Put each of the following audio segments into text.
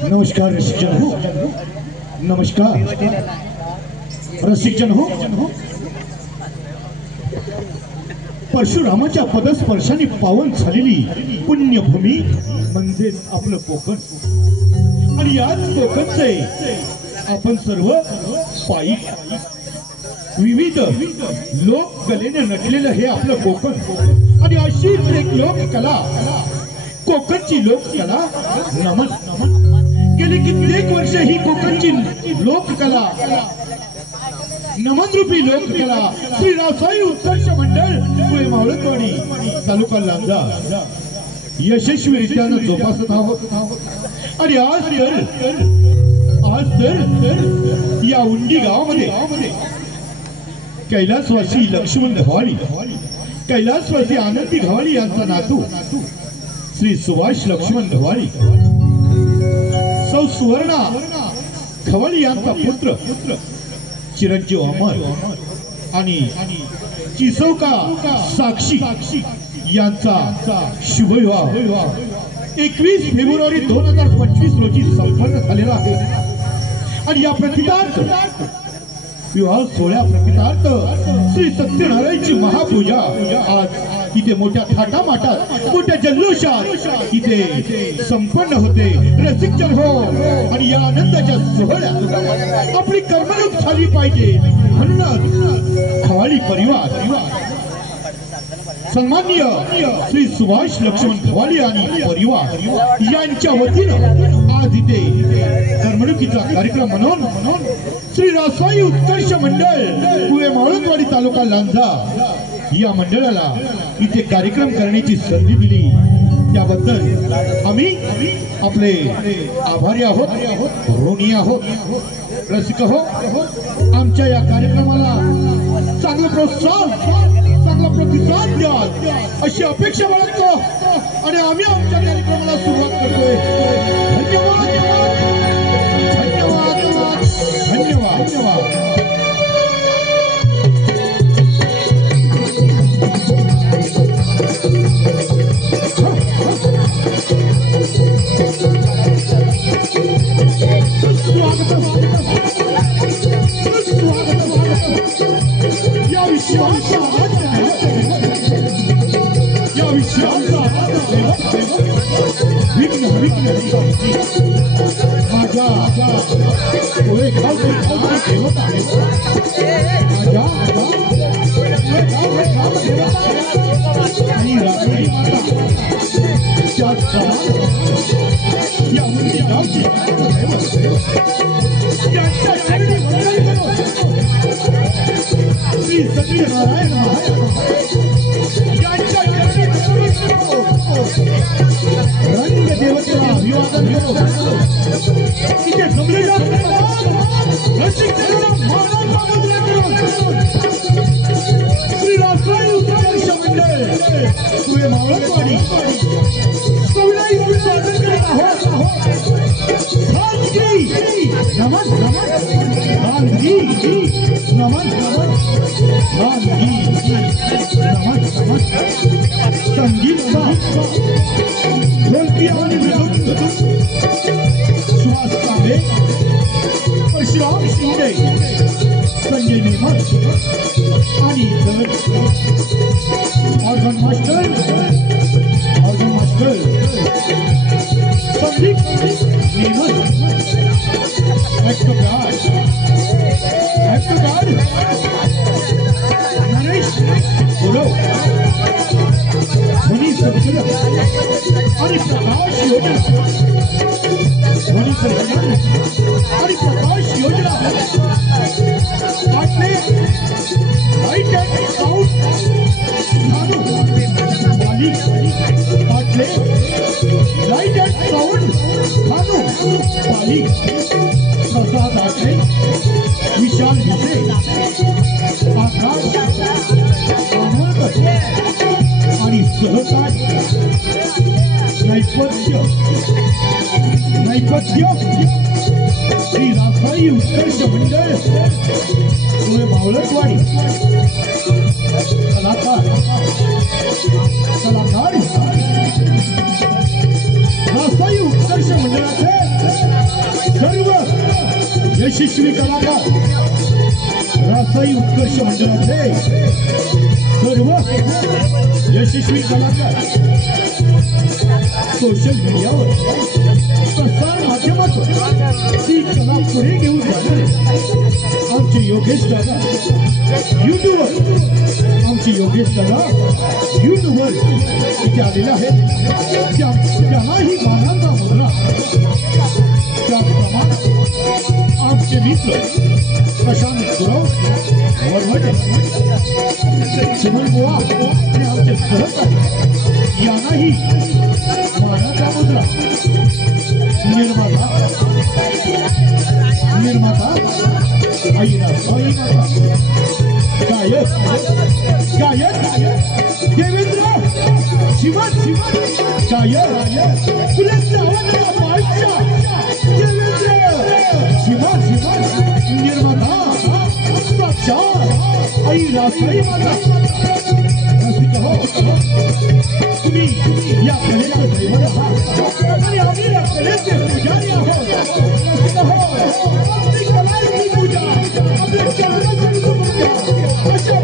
नमस्कार रसिकजन हो, नमस्कार रसिकजन हो। परशुरामाच्या पदस्पर्शाने पावन झालेली पुण्यभूमी म्हणजे आपलं कोकण आणि याच कोकणचे आपण सर्व पायी विविध लोककलेने नटलेलं हे आपलं कोकण आणि अशीच एक लोककला कोकणची लोककला नमन। गेली कित्येक वर्ष ही कोकणची लोककला नमन रूपी लोककला श्री रासाई उत्कर्ष मंडळ पुणे मावळतवाडी तालुका लांजा यशस्वीरित्या जोपासत आहोत। आणि आज तर या उंडी गावामध्ये कैलासवासी लक्ष्मण घवाळी कैलासवासी आनंदी घवाळी यांचा नातू श्री सुभाष लक्ष्मण घवाळी सौ सुवर्णा घवाळी यांचा पुत्र चिरंजीव अमर आणि चिसौका साक्षी यांचा शुभविवाह 21 फेब्रुवारी 2025 रोजी संपन्न झालेला आहे। आणि या प्रतिकार्थ विवाह सोहळ्या प्रतिकार्थ श्री सत्यनारायणची महापूजा आज इथे मोठ्या थाटामाटात मोठ्या जल्लोषात इथे संपन्न होते। रसिकजन हो, आणि या आनंदाच्या सोहळ्यात आपली कर्मणूक झाली पाहिजे म्हणूनच घवाळी परिवार सन्माननीय श्री सुभाष लक्ष्मण घवाळी आणि परिवार यांच्या वतीनं आज इथे करमणुकीचा कार्यक्रम म्हणून श्री रासाई उत्कर्ष मंडळ पुणे मावळतवाडी तालुका लांजा या मंडळाला इथे कार्यक्रम करण्याची संधी दिली त्याबद्दल आम्ही आपले आभारी आहोत, ऋणी आहोत। रसिक हो, आमच्या या कार्यक्रमाला चांगलं प्रोत्साहन चांगला प्रतिसाद द्याल अशी अपेक्षा बाळगतो आणि आम्ही आमच्या कार्यक्रमाला सुरुवात करतोय। धन्यवाद धन्यवाद धन्यवाद धन्यवाद। नैपथ्य श्री रासाई उत्कर्ष मंडळ पुणे मावळतवाडी कलाकार रासाई उत्कर्ष मंडळ मंडळाचे सर्व यशस्वी कलाकार, रासाई उत्कर्ष मंडळाचे सर्व यशस्वी कलाकार सोशल मीडियावर प्रसार माध्यमातून ती कला पुढे घेऊन जाणारे आमचे योगेश दादा युट्यूबवर इथे आलेले आहेत. त्यांनाही मानाचा मुद्रा त्याप्रमाणे आमचे मित्र प्रशांत गुरव वरवटे, सुमन बुवा आणि आमचे सहकारी यांनाही मानाचा मुद्रा निर्माता गायक देवेंद्र शिवन गायक देवेंद्र शिवन निर्माता साक्षात आई रासाई माता. रसिक हो, तुम्ही या कलेचे दैवत आहात आणि आम्ही या कलेचे पुजारी आहोत. रसिक हो, आपली कलाची पूजा, आपल्या चरणाची पूजा अशा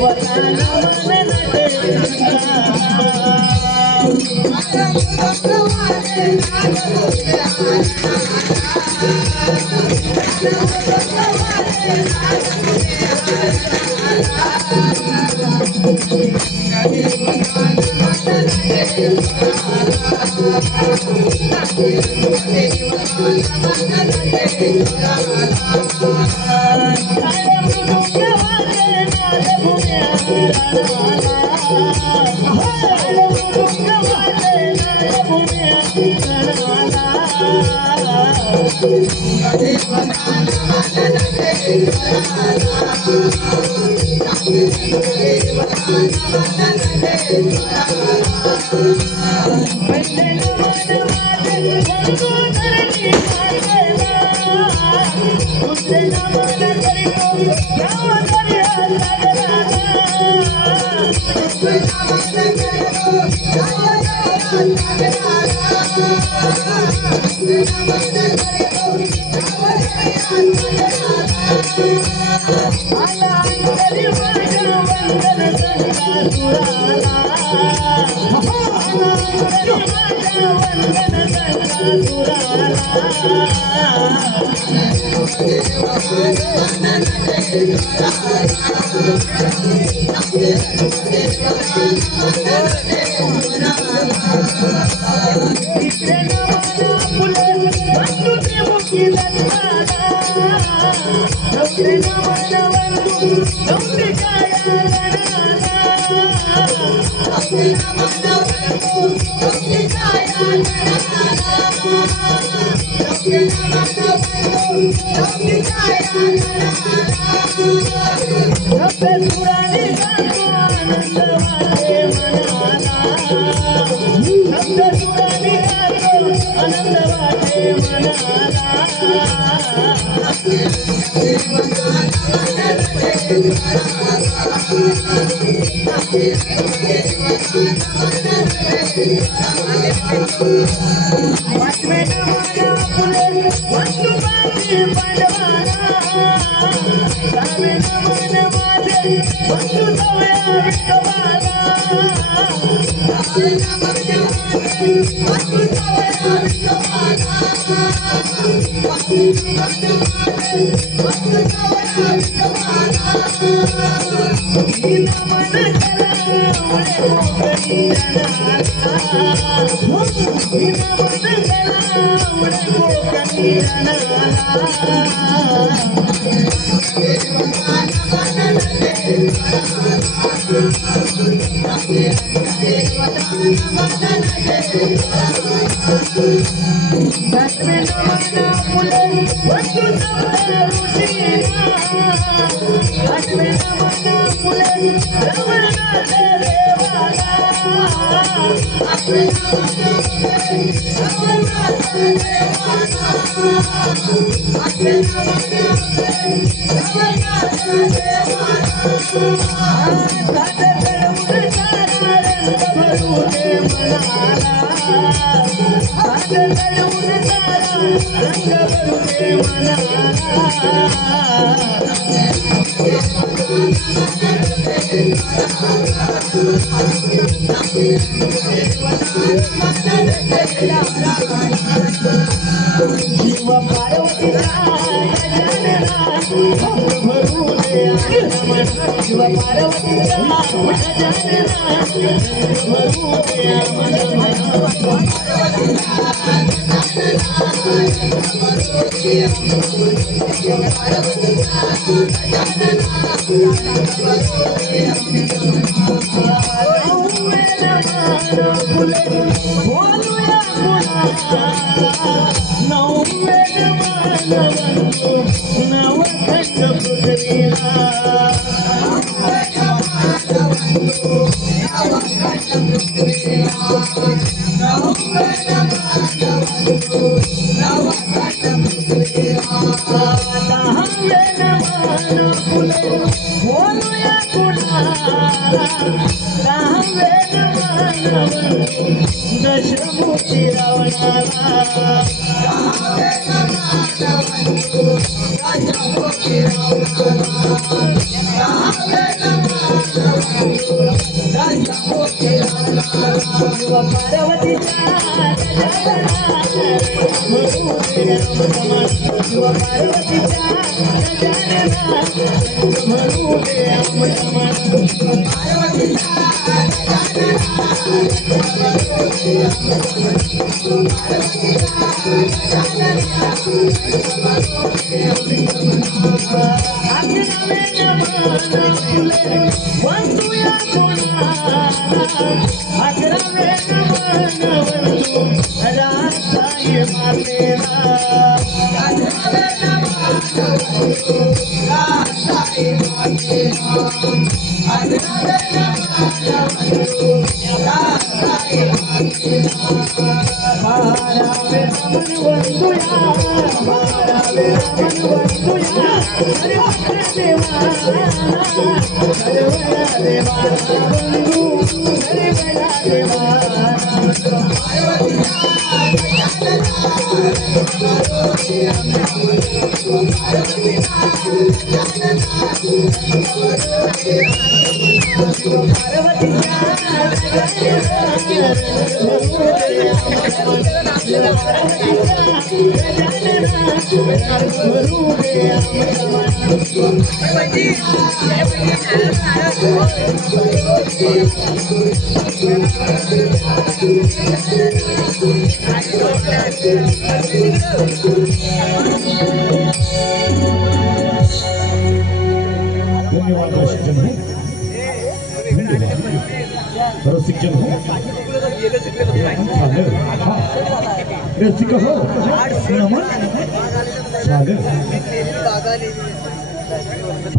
What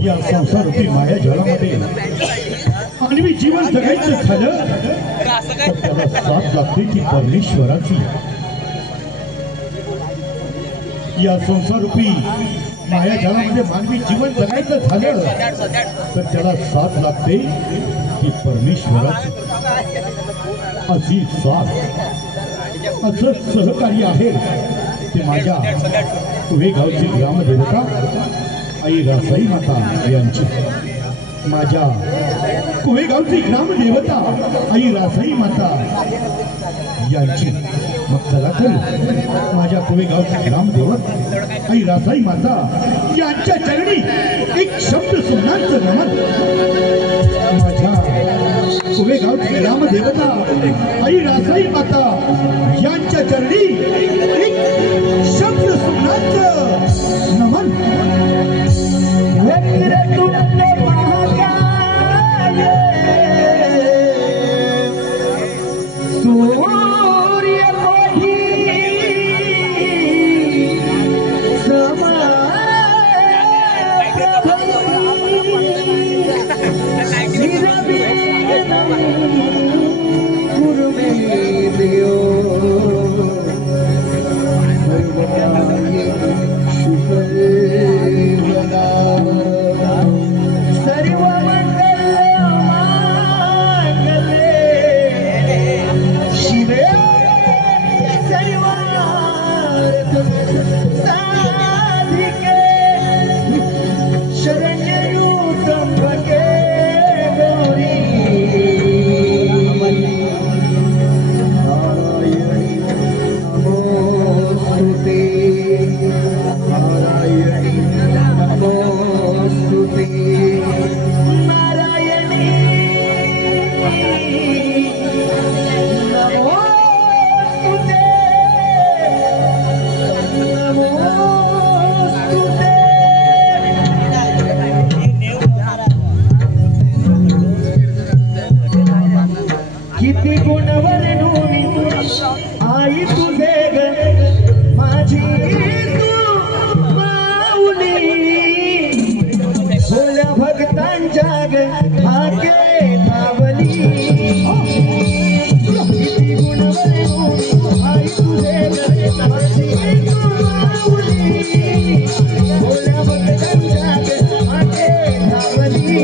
या संसारूपी माया जलामध्ये मानवी जीवन जगायचं झालं तर त्याला साथ लागते ती परमेश्वराची. या संसारूपी माया जलामध्ये मानवी जीवन जगायचं झालं तर त्याला साथ लागते ती परमेश्वराची. अशी साथ असं सहकार्य आहे ते माझ्या वेगावची ग्रामदेवता आई रासाई माता यांची, माझ्या कोळेगावची ग्रामदेवता आई रासाई माता यांची. मग चला तर माझ्या कोळेगावची ग्रामदेवत आई रासाई माता यांच्या चरणी एक शब्द सुमनांचं नमन. माझ्या कोळेगावची ग्रामदेवता आई रासाई माता यांच्या चरणी एक शब्द सुमनांचं नमन. किती गुणवर आई तुझे ग माझी तू माऊली, भोल्या भक्तांच्या ग आगे धावली. किती गुणवर आई तुझे ग माझी तू माऊली, भोल्या भक्तांच्या ग आगे धावली.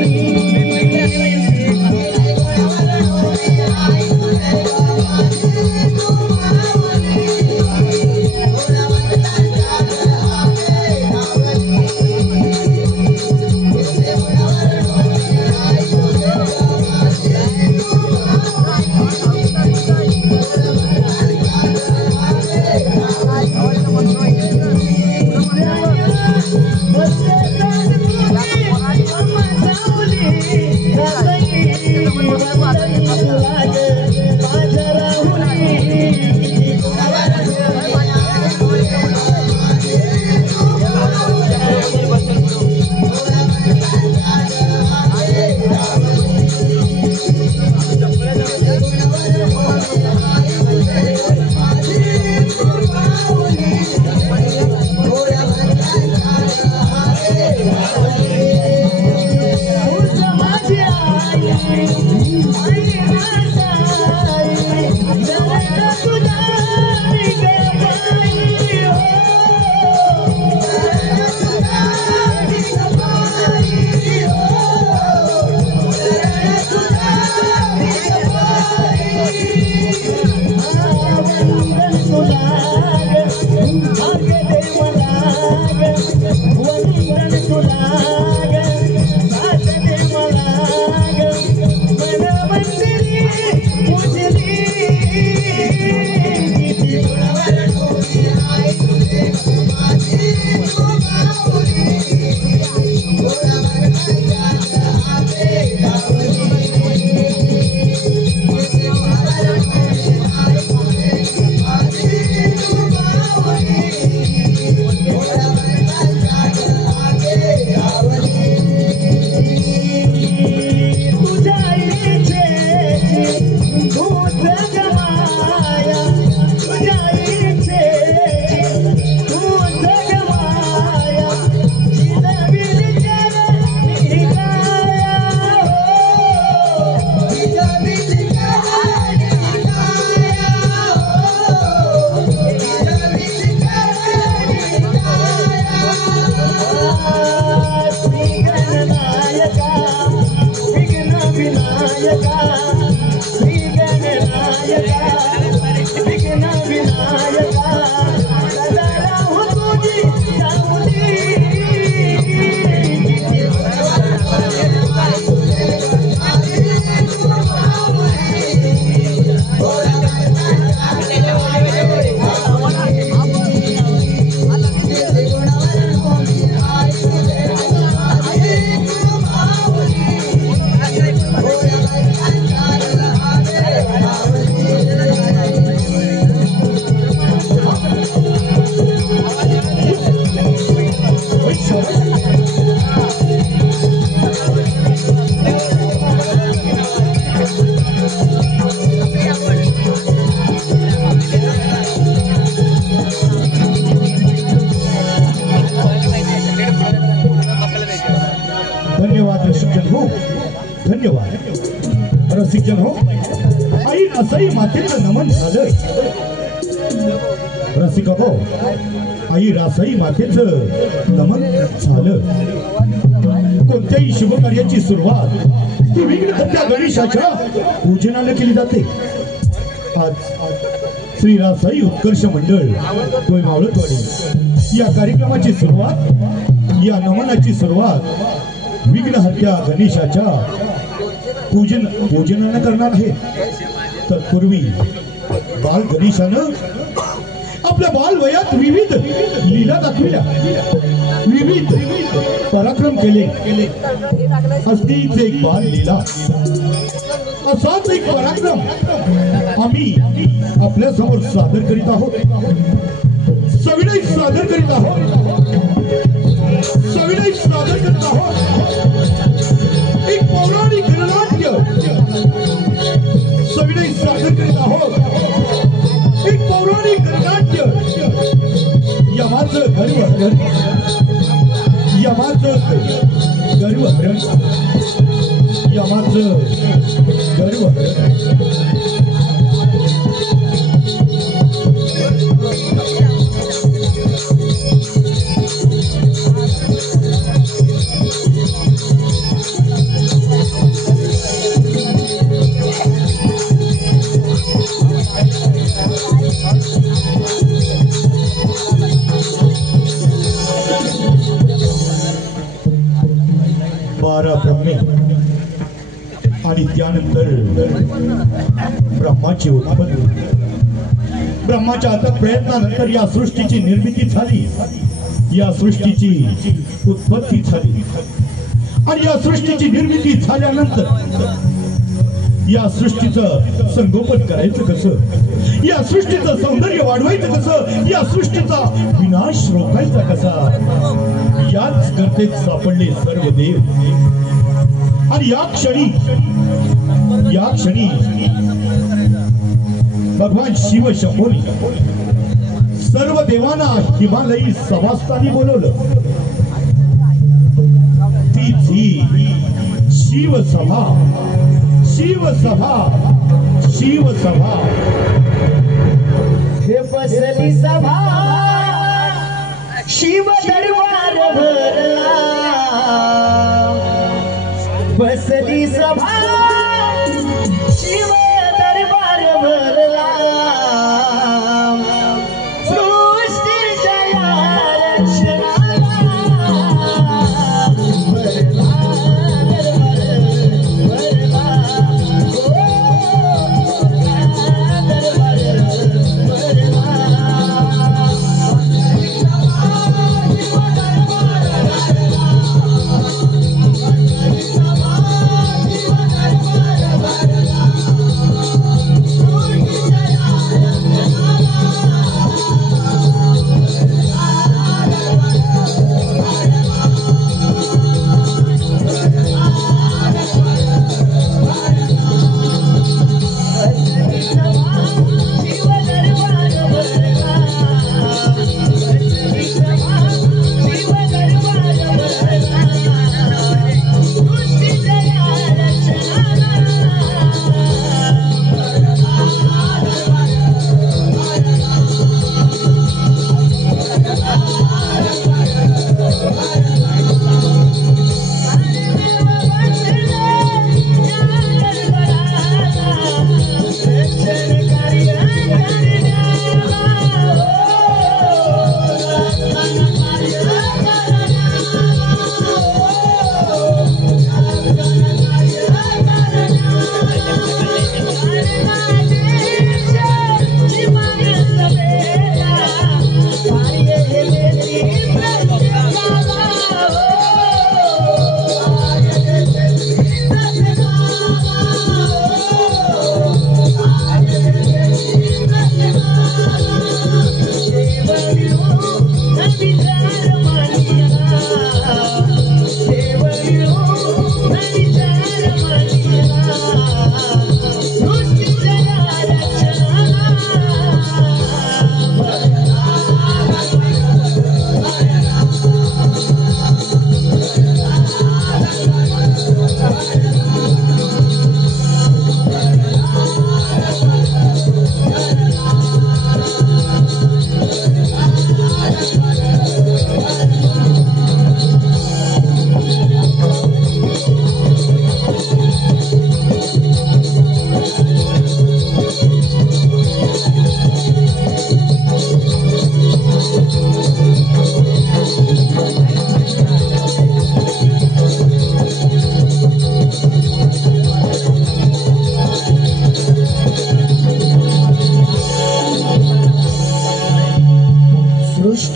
रसिक जन हो, धन्यवाद रसिक जन हो. आई रासाई मातेचं नमन झालं. रसिका हो, आई रासाई मातेचं नमन झालं. कोणत्याही शुभ कार्याची सुरुवात ती विघ्नहर्त्या गणेशाच्या पूजनाने केली जाते. आज श्री रासाई उत्कर्ष मंडळ तोय मावळतवाडी या कार्यक्रमाची सुरुवात, या नमनाची सुरुवात विघ्नहर्त्या गणेशाच्या पूजनानं करणार आहे. तत्पूर्वी बाल गणेशानं आपल्या बालवयात विविध लीला दाखविल्या, विविध पराक्रम केले. असतीच एक बाल लीला, असाच एक पराक्रम आम्ही आपल्या समोर सादर करीत आहोत. सगळे सादर करीत आहोत, सगळे सादर करीत आहोत. एक पौराणिक गणनाट्य सगळे सादर करीत आहोत. एक पौराणिक गणनाट्य. यमाचं गर्वहरण, यमाचं गर्वहरण, यमाचं गर्वहरण. ब्रह्मे आणि त्यानंतर ब्रह्माची उत्पत्ती. ब्रह्माच्या अथक प्रयत्नानंतर या सृष्टीची निर्मिती झाली, या सृष्टीची उत्पत्ती झाली. आणि या सृष्टीची निर्मिती झाल्यानंतर या सृष्टीचं संगोपन करायचं कसं, या सृष्टीचं सौंदर्य वाढवायचं कसं, या सृष्टीचा विनाश रोखायचा कसा, याच करतेच सापडले सर्व देव. आणि या क्षणी भगवान शिव शंभोनी सर्व देवांना हिमालयी सभास्थानी बोलवलं. तीच ही शिवसभा, शिवसभा, शिवसभा. हे बसली सभा, शिव दरबार भरला. बसली सभा, शिव दरबार भरला. सृष्टीच्या या रक्षणाला भरला दरबार, भरला. दरबार भरला.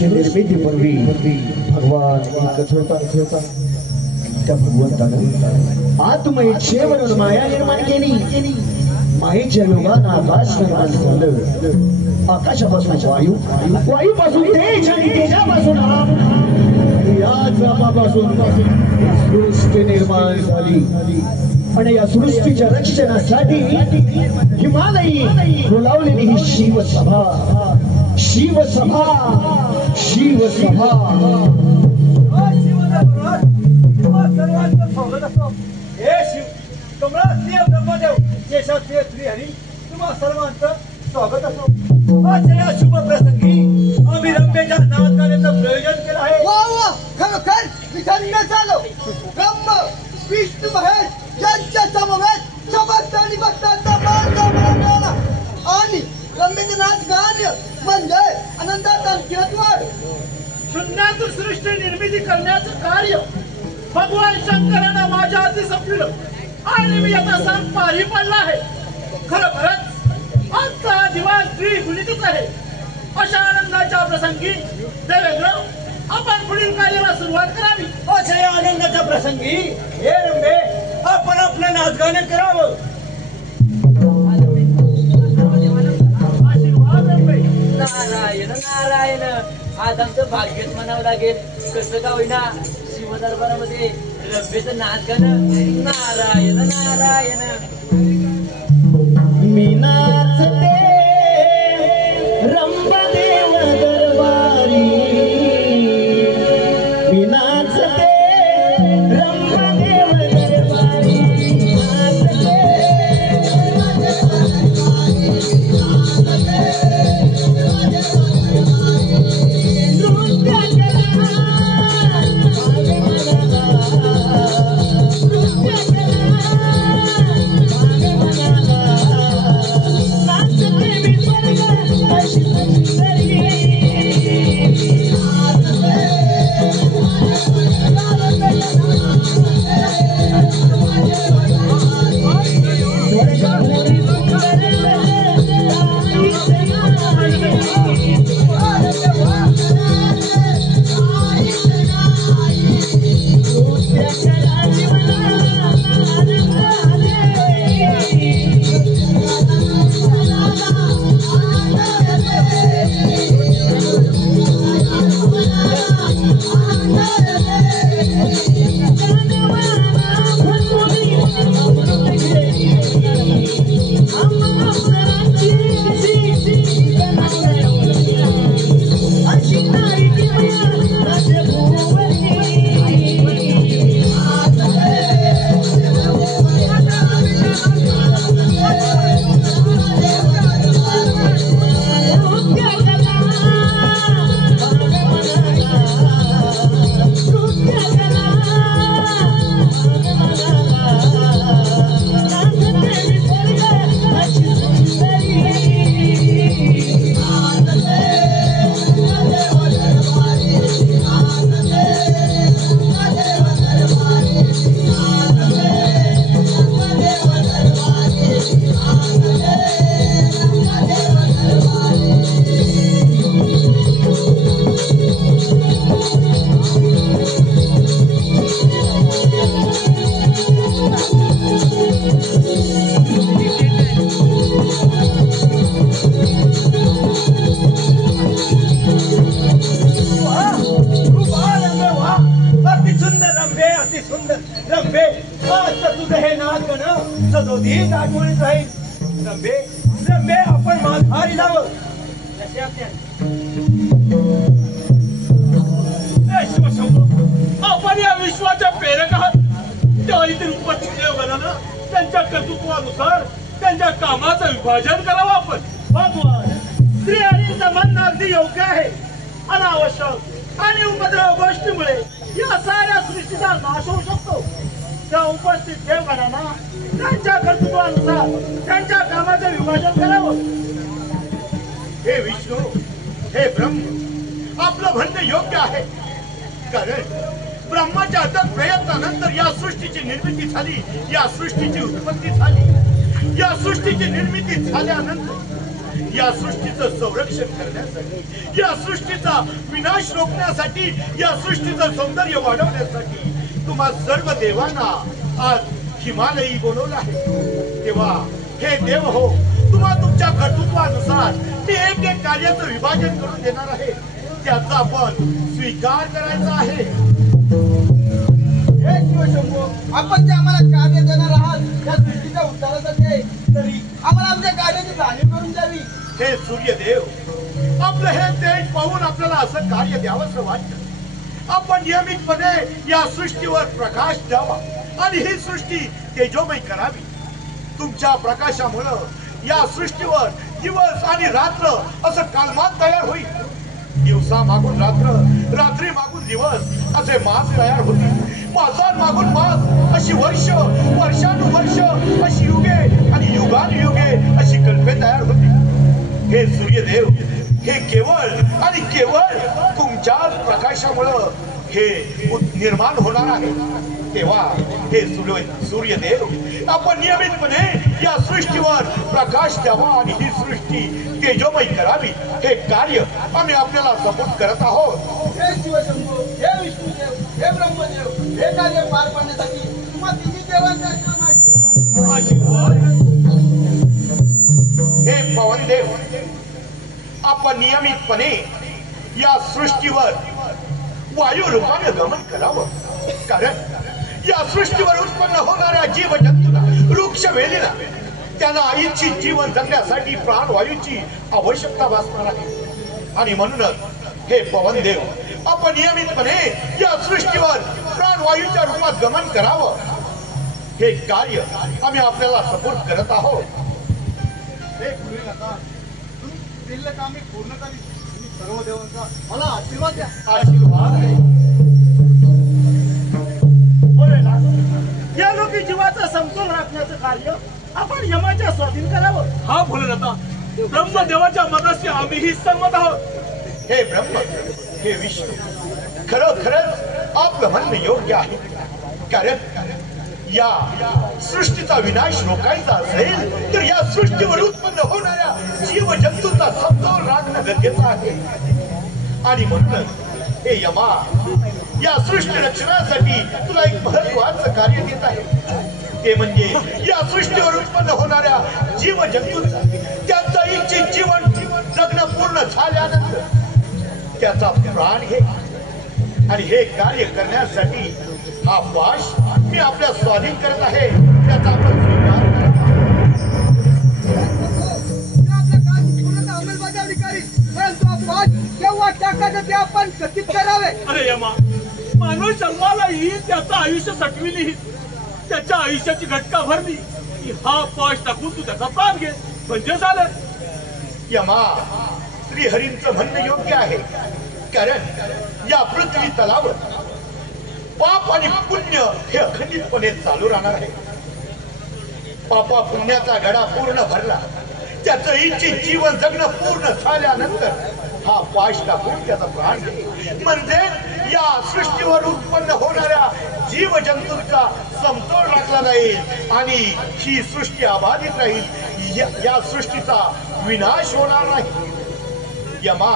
सृष्टी निर्मितीपूर्वी भगवान एकच होता त्या भगवंतानं आत्म इच्छेवरून माया निर्माण केली. मायेच्या योगानं आकाश निर्माण झालं. आकाशापासून वायू, वायूपासून तेज आणि तेजापासून आप आणि याच आपापासून सृष्टी निर्माण झाली. आणि या सृष्टीच्या रक्षणासाठी हिमालयी बोलावलेली ही शिवसभा. स्वागत असो. आजच्या या शुभ प्रसंगी आम्ही रंभेच्या नाच गाण्याचं प्रयोजन केलं आहे. खरोखर विधान झालो. ब्रह्म विष्णू महेश यांच्या समवेत समस्त आणि भक्तांचा मार्ग मिळाला. आणि रंभेचे नाच गाण्य म्हणजे आनंदाचा किरतवाड. शून्यातून सृष्टी निर्मिती करण्याचं कार्य भगवान शंकरानं माझ्या हाती सोपविलं आणि मी आता सांग पारी पडला आहे. खरोखरच आजचा हा दिवस द्विगुणितच आहे. अशा आनंदाच्या प्रसंगी देवेंद्र आपण पुढील कार्याला सुरुवात करावी. अशा या आनंदाच्या प्रसंगी हे रंभे आपण आपलं नाच गाणं करावं. आशीर्वाद रंभे. नारायण नारायण. आज आमचं भाग्यच म्हणावं लागेल. कसं का होईना शिव दरबारामध्ये रंभेचं नाच गाणं. नारायण नारायण. मी नाचते रंभदेव दरबारी. मी नाचते रंभदेव दरबारी. सदोदित आठवणीत राहील. रंभे रंभे आपण माघारी जावं. आपण या विश्वाच्या प्रेरक आहात. तेव्हा इथे उपस्थित देवगणानं त्यांच्या कर्तृत्वानुसार त्यांच्या कामाचं विभाजन करावं. आपण भगवान स्त्री आणि संबंध अगदी योग्य आहे. अनावश्यक आणि उपद्रव गोष्टीमुळे या साऱ्या सृष्टीचा नाश होऊ शकतो. त्या उपस्थित देवगणांना त्यांच्या कर्तृत्वानुसार त्यांच्या कामाचं विभाजन करावं. हे विष्णू, हे ब्रह्म, आपलं म्हणणं योग्य आहे. कारण ब्रह्माच्या अथक प्रयत्नानंतर या सृष्टीची निर्मिती झाली. या सृष्टीची उत्पत्ती झाली. या सृष्टीची निर्मिती झाल्यानंतर या सृष्टीचं संरक्षण करण्यासाठी, या सृष्टीचा विनाश रोखण्यासाठी, या सृष्टीचं सौंदर्य वाढवण्यासाठी तुम्हा सर्व देवांना आज हिमालयी बोलवलं आहे। तेव्हा हे देव हो, तुम्हा तुमच्या कर्तृत्वानुसार मी एक एक कार्याचं विभाजन करून देणार आहे, त्याचा आपण स्वीकार करायचा आहे। हे शिवशंभो, आपण जे आम्हाला कार्य देणार आहात त्या सृष्टीच्या उद्धारासाठी आहे, तरी आम्हाला आमच्या कार्याची जाणीव करून द्यावी। हे सूर्यदेव, आपलं हे तेज पाहून आपल्याला असं कार्य द्यावंसं वाटतं। आपण नियमितपणे या सृष्टीवर प्रकाश द्यावा आणि ही सृष्टी तेजोमय करावी। तुमच्या प्रकाशामुळं या सृष्टीवर दिवस आणि रात्र असं कालमात तयार होईल, दिवसा मागून रात्र, रात्री मागून दिवस असे मास तयार होतील, मासां मागून मास अशी वर्ष, वर्षानुवर्ष अशी युगे आणि युगानुयुगे अशी कल्पे तयार होतील। हे सूर्यदेव, हे केवळ आणि केवळ तुमच्याच प्रकाशामुळं हे निर्माण होणार आहे। तेव्हा हे सूर्यदेव, आपण नियमितपणे या सृष्टीवर प्रकाश द्यावा आणि ही सृष्टी तेजोमय करावी, हे कार्य आम्ही आपल्याला सपोर्ट करत आहोत। हे शिवशंभो, हे विष्णुदेव, हे ब्रह्मदेव, हे कार्य पार पाडण्यासाठी तुम्हा तिन्ही देवांचा आशीर्वाद। हे पवनदेव, आपण नियमितपणे या सृष्टीवर वायू रूपाने गमन करावं, कारण या सृष्टीवर उत्पन्न होणाऱ्या जीव जंतूला, वृक्ष वेलीला त्यांना इच्छित जीवन जगण्यासाठी प्राणवायूची आवश्यकता भासणार आहे। आणि म्हणूनच हे पवनदेव, आपण नियमितपणे या सृष्टीवर प्राणवायूच्या रूपात गमन करावं, हे कार्य आम्ही आपल्याला सपोर्ट करत आहोत। हे गुरुनाथा, तुम्ही दिलेलं काम मी पूर्ण करीन। तुम्ही सर्व देवांचा मला आशीर्वाद द्या। आशीर्वाद आहे। या लोकी जीवाचा समतोल राखण्याचं कार्य आपण यमाच्या स्वाधीन करावं। हा भोलेनाथा, ब्रह्मदेवाच्या मदतीने आम्हीही सहमत आहोत। हे ब्रह्म, हे विष्णू, खरोखरच आपलं म्हणणं योग्य आहे, कारण या सृष्टीचा विनाश रोखायचा असेल तर या सृष्टीवर उत्पन्न होणाऱ्या जीव जंतूंचा समतोल राखणं गरजेचं आहे। आणि म्हणूनच हे यमा, या सृष्टी रक्षणासाठी तुला एक महत्वाचं कार्य देत आहे, ते म्हणजे या सृष्टीवर उत्पन्न होणाऱ्या जीव जंतूंचा त्यांचं इच्छित जीवन जगणं पूर्ण झाल्यानंतर त्याचा प्राण घे। आणि हे कार्य करण्यासाठी हा पाश मी आपल्या स्वाधीन करत आहे, त्याचा आपण स्वीकार करा। अंमलबजावणी करीन, परंतु हा पाश केव्हा टाकायचं ते आपण कथित करावे। अरे यमा, मानव जन्माला येईल त्याचं आयुष्य सटविली, त्याच्या आयुष्याची घटका भरली की हा पाश टाकून तू त्याचा प्राण घे, म्हणजे झालं। यमा, श्रीहरींचं म्हणणं योग्य आहे, कारण या पृथ्वी तलावर पाप आणि पुण्य हे अखंडितपणे चालू राहणार आहे। पापा पुण्याचा गडा पूर्ण भरला, त्याचं इच्छित जीवन जगणं पूर्ण झाल्यानंतर हा पाश टाकून त्याचा प्राण घे, म्हणजे या सृष्टीवर उत्पन्न होणाऱ्या जीव जंतूंचा समतोल राखला जाईल आणि ही सृष्टी अबाधित राहील, या सृष्टीचा विनाश होणार नाही। यमा,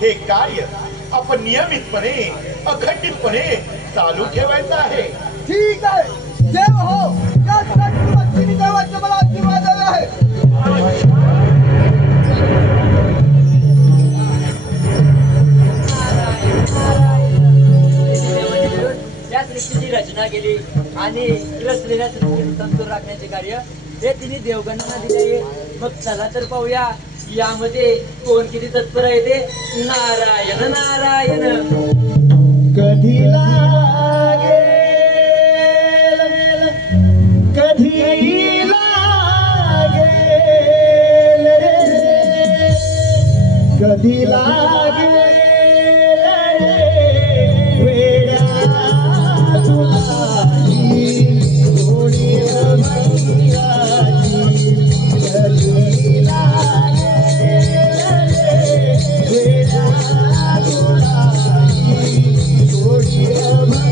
हे कार्य आपण नियमितपणे, अखंडितपणे चालू ठेवायचं आहे। ठीक आहे देव हो, त्यासाठी तुम्ही तिन्ही देवांचे मला आशीर्वाद द्यावे आहे। त्या सृष्टीची रचना केली आणि रचलेल्या सृष्टीचं समतोल राखण्याचे कार्य हे तिने देवगणांना दिले आहे। मग चला तर पाहूया यामध्ये कोण किती तत्पर आहे ते। नारायण नारायण। कधी लागेल, कधी लागेल रे, कधी लागेल रे वेड्या तुलाची थोडी रमणीची, कधी लागेल रे वेड्या तुलाची थोडी रमणीची।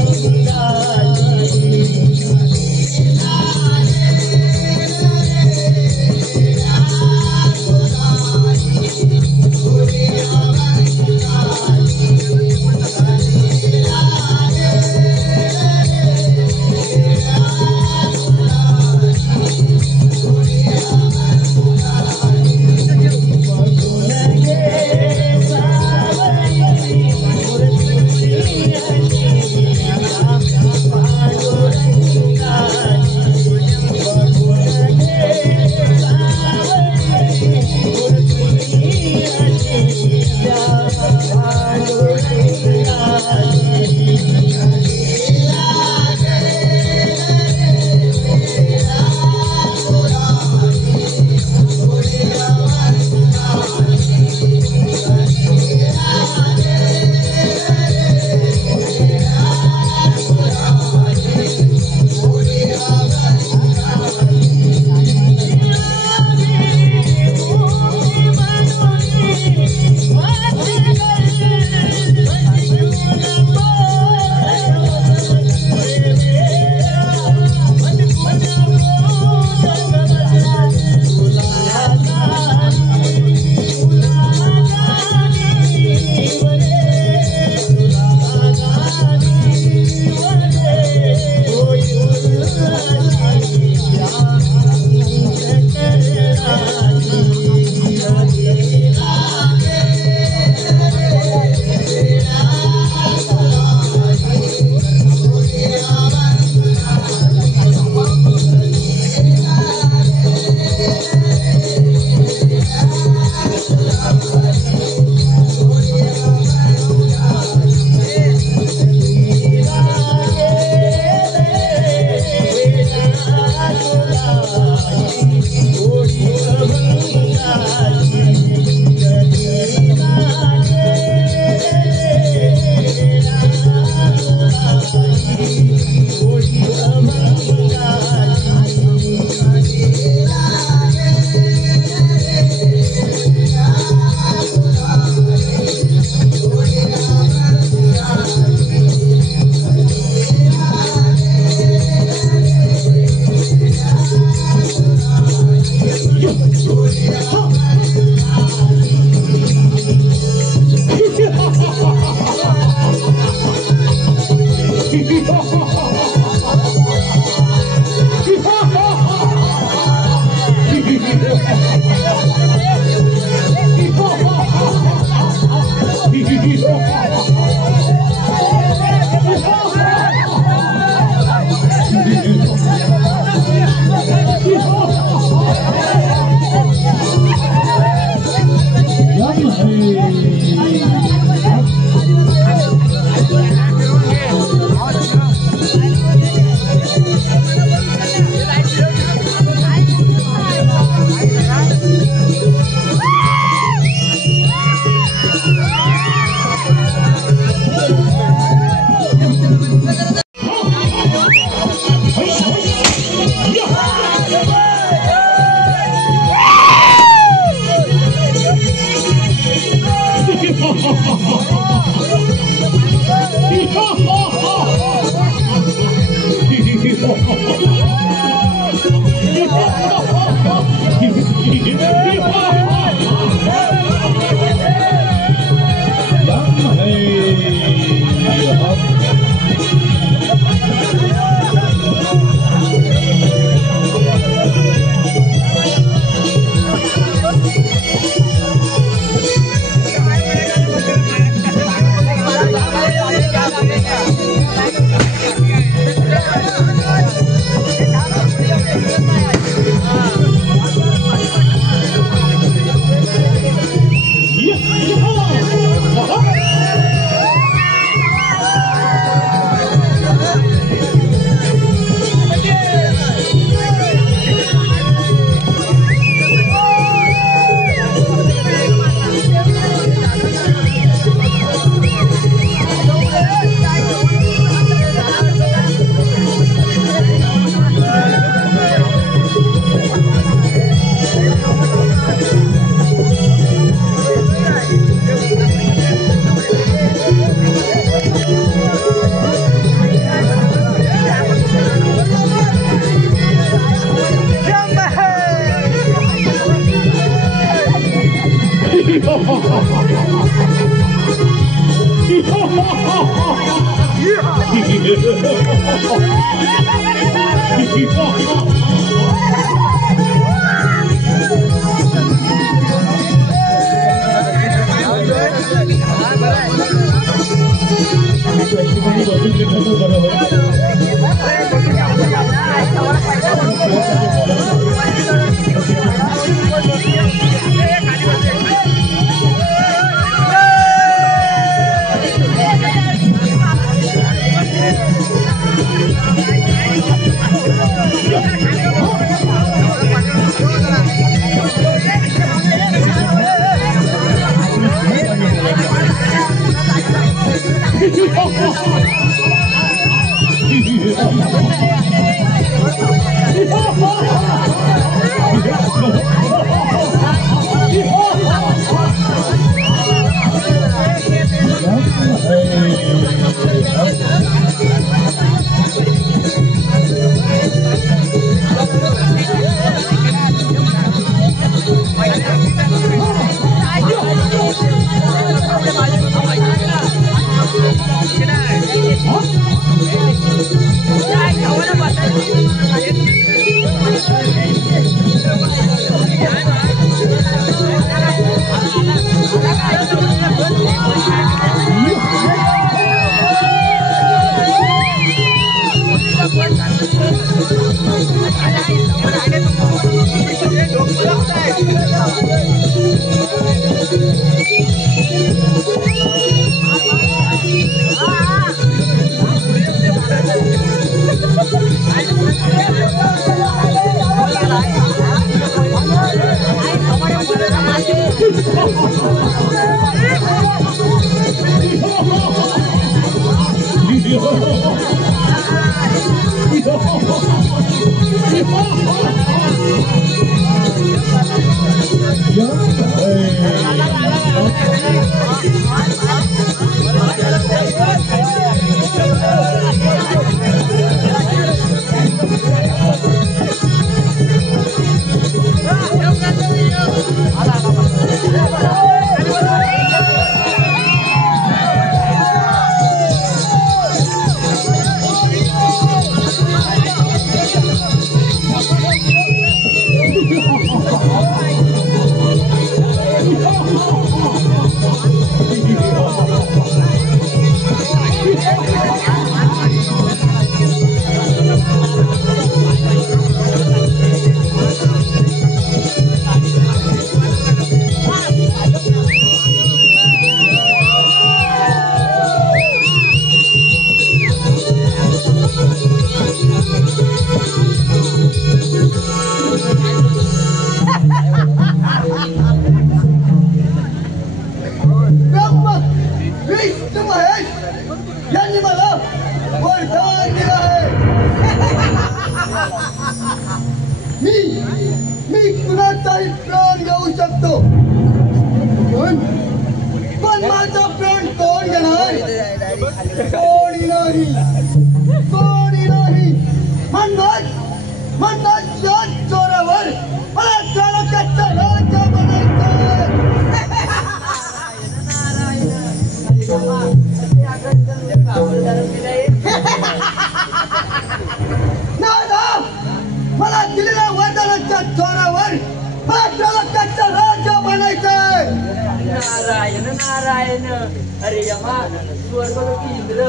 नारायण अरे यमा स्वर्गलोकी इंद्र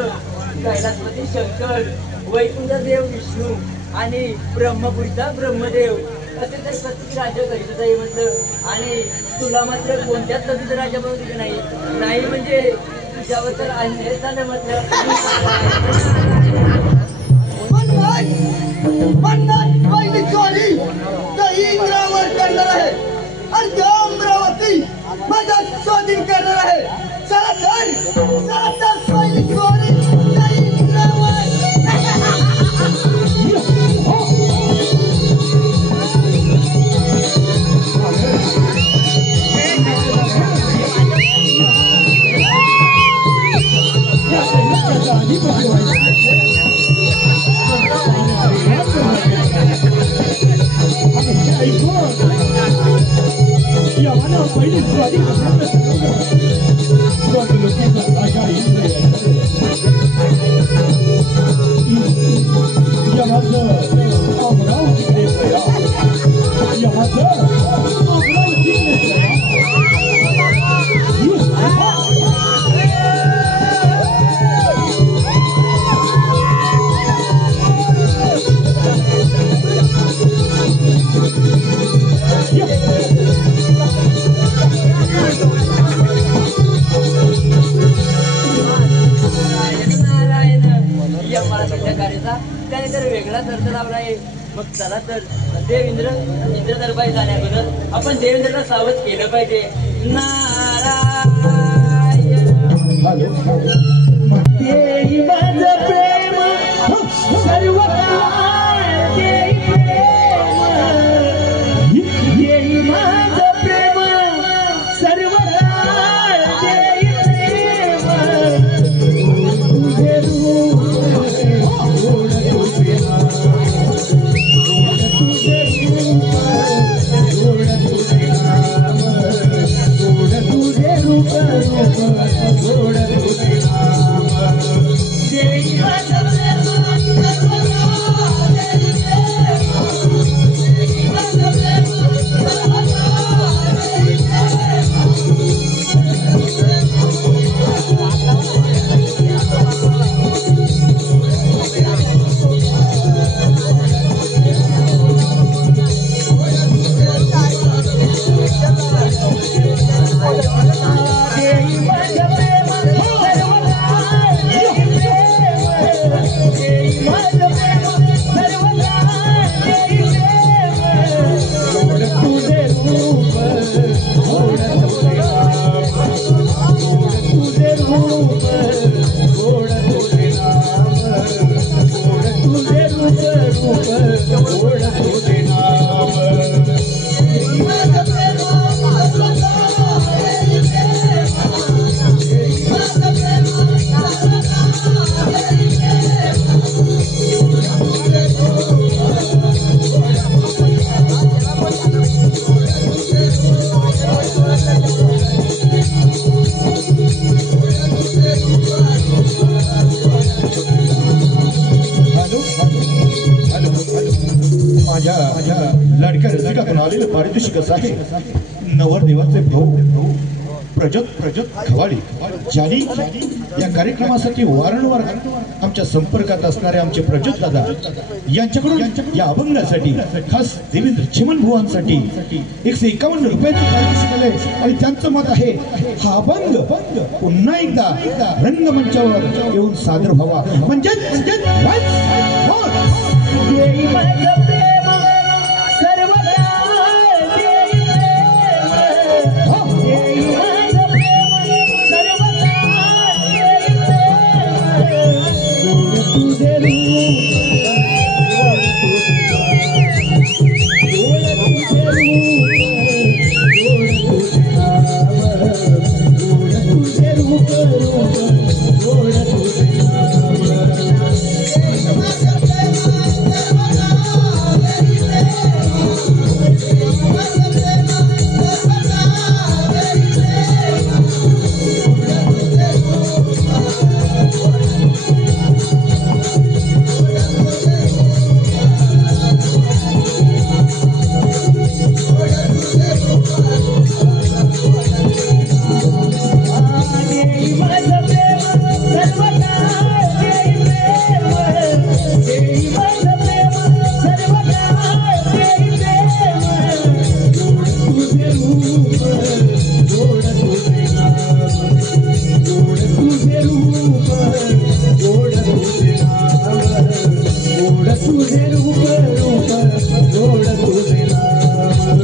कैलासपती शंकर वैकुंठ देव विष्णू आणि ब्रह्मपुरीचा ब्रह्मदेव असे तर प्रत्येक राज्य करीत आहे म्हटलं. आणि तुला मात्र कोणत्याच नदीचं राज्य बनवू दिलं नाही म्हणजे तुझ्यावर तर अन्याय झालं म्हटलं. पहिली चोरी तर इंद्रावर करणार आहे आणि त्या अमरावती माझा स्वाधीन करणार आहे. चला तर पहिली चोरी त्या इंद्रावर. पहिली स्वारी राजा इंद्र अमरावतीकडे त्याने तर वेगळाच अर्थ लावला आहे. मग चला तर इंद्र दरबारी जाण्याबद्दल आपण देवेंद्रला सावध केलं पाहिजे. नारायण देई माझं प्रेम सर्व देई प्रेम देई माझं प्रेम सर्व देई प्रेम तुझे रूप लाडक्या रसिकातून आलेलं पारितोषिक असं आहे. नवरदेवाचे भाऊ प्रजत खवाडी ज्यांनी या कार्यक्रमासाठी वारंवार आमच्या संपर्कात असणारे आमचे प्रजत दादा यांच्याकडून या अभंगासाठी खास देवेंद्र चिमण भावांसाठी 151 रुपयाचे पारितोषिक आले. आणि त्यांचं मत आहे हा अभंग पुन्हा एकदा रंगमंचावर येऊन सादर व्हावा. म्हणजे देई माझं प्रेम सर्व देई प्रेम देई माझं प्रेम सर्व देई प्रेम तुझे रूप रूप रूप जोड तुझे नाम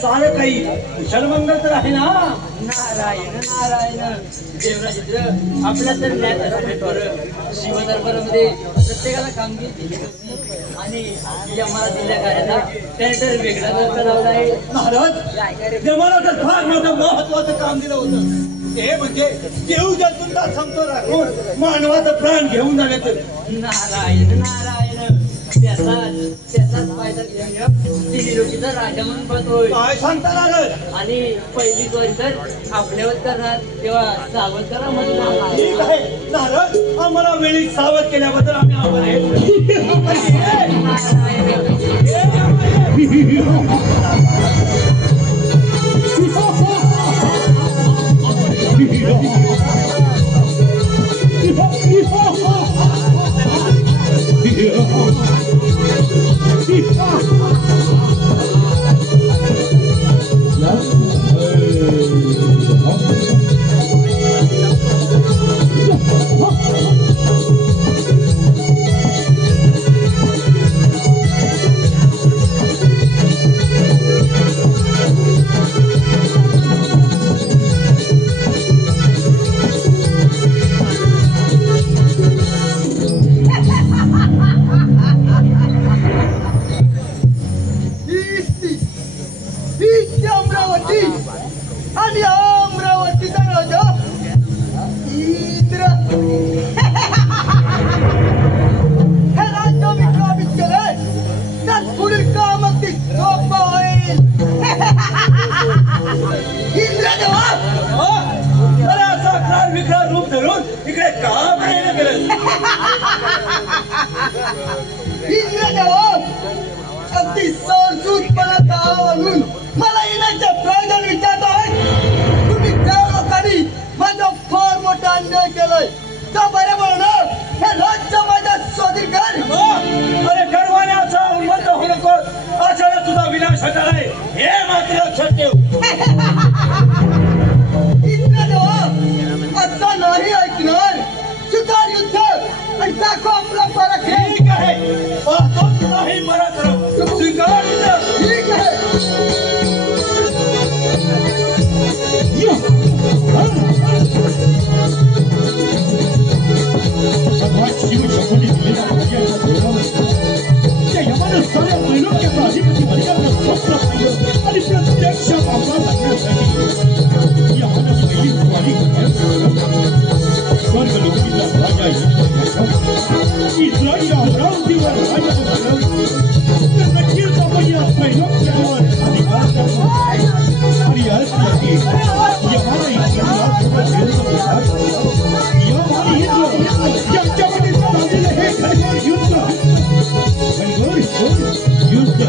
सारं काही कुशल मंगल तर आहे ना. नारायण नारायण देवराजेंद्र आपल्या तर न्यायाधीशांवर शिवदरबारामध्ये प्रत्येकाला कामगिरी दिली होती आणि यमाला दिल्या कार्याला त्याने तर वेगळा दर्जा लावला आहे. महाराज देवाला तर फार मोठं महत्वाचं काम दिलं होतं ते म्हणजे देव जंतूंचा समतोल राखून मानवाचा प्राण घेऊन जाण्याचं. नारायण नारायण त्याचाच फायदा घेऊन तिन्ही लोकीचा राजा म्हणून बनतोय. काय सांगता लागल. आणि पहिली गोष्ट तर आपल्यावर करणार तेव्हा सावध करा म्हटलं. ठीक आहे नारद आम्हाला वेळी सावध केल्याबद्दल आम्ही आभार आहे. आणि अमरावतीचा राजा इंद्र हे राज्य मी काबीज केलंय त्यात पुढील काम अगदी सोपं होईल. इंद्रदेवा मला असा अकरार विक्रार रूप धरून इकडे का प्रयत्न केलं. इंद्रदेवा अगदी सरसूतपणा दावा आणून मला येण्याचे प्रयोजन विचारत आहेत. तुम्ही त्या लोकांनी माझा फार मोठा अन्याय केलाय तर बरे म्हणून हे राज्य माझ्या स्वाधीन कर. अरे गर्वाने असा उन्मत्त होऊ नको. अचानक तुझा विनाश होणार आहे हे मात्र लक्षात ठेव. इंद्रदेवा आता नाही ऐकणार. सुधार युद्ध आणि दाखव आपला पराक्रम. ठीक आहे पाहतो तुलाही पराक्रम स्वीकार. ठीक आहे. भगवान शिव शंभूने दिलेल्या कार्याच्या जोरावर त्या यमानं साऱ्या त्रैलोक्याचा अधिपती बनण्याचं स्वप्न पाहिलं आणि प्रत्यक्ष पावला टाकण्यासाठी यमानं पहिली स्वारी स्वर्ग लोकीचा राजा इस्रायलच्या अमरावतीवर राज्य झालं तर नक्कीच आपण या त्रैलोक्यावर अधिकार करतो. आणि यासाठी यमानं इतिहासासोबत यांच्यामध्ये चाललेलं हे घनघोर युद्ध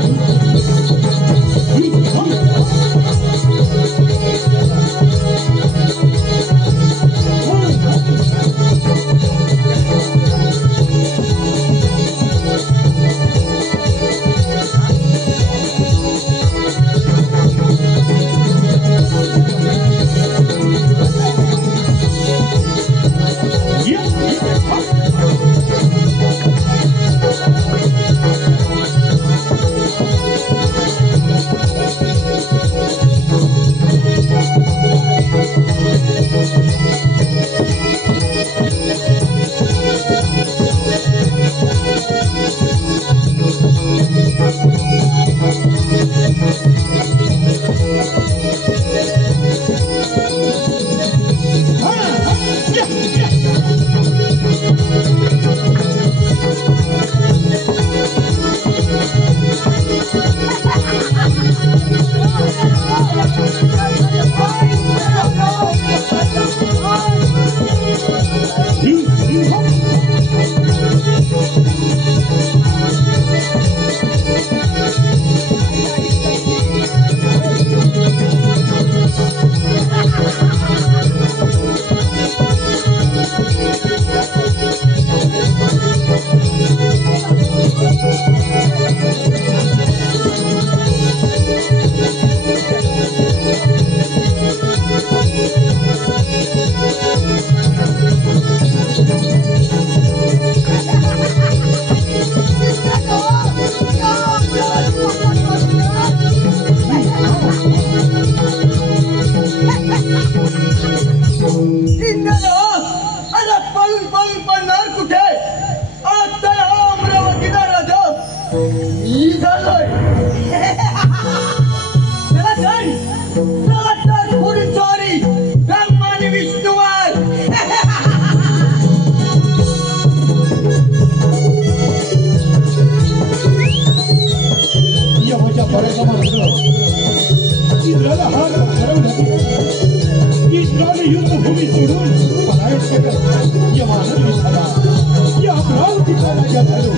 इंद्राने युद्धभूमी सोडून पलायन केलं. या मानवी झाला, या अमरावतीचा राजा झालो.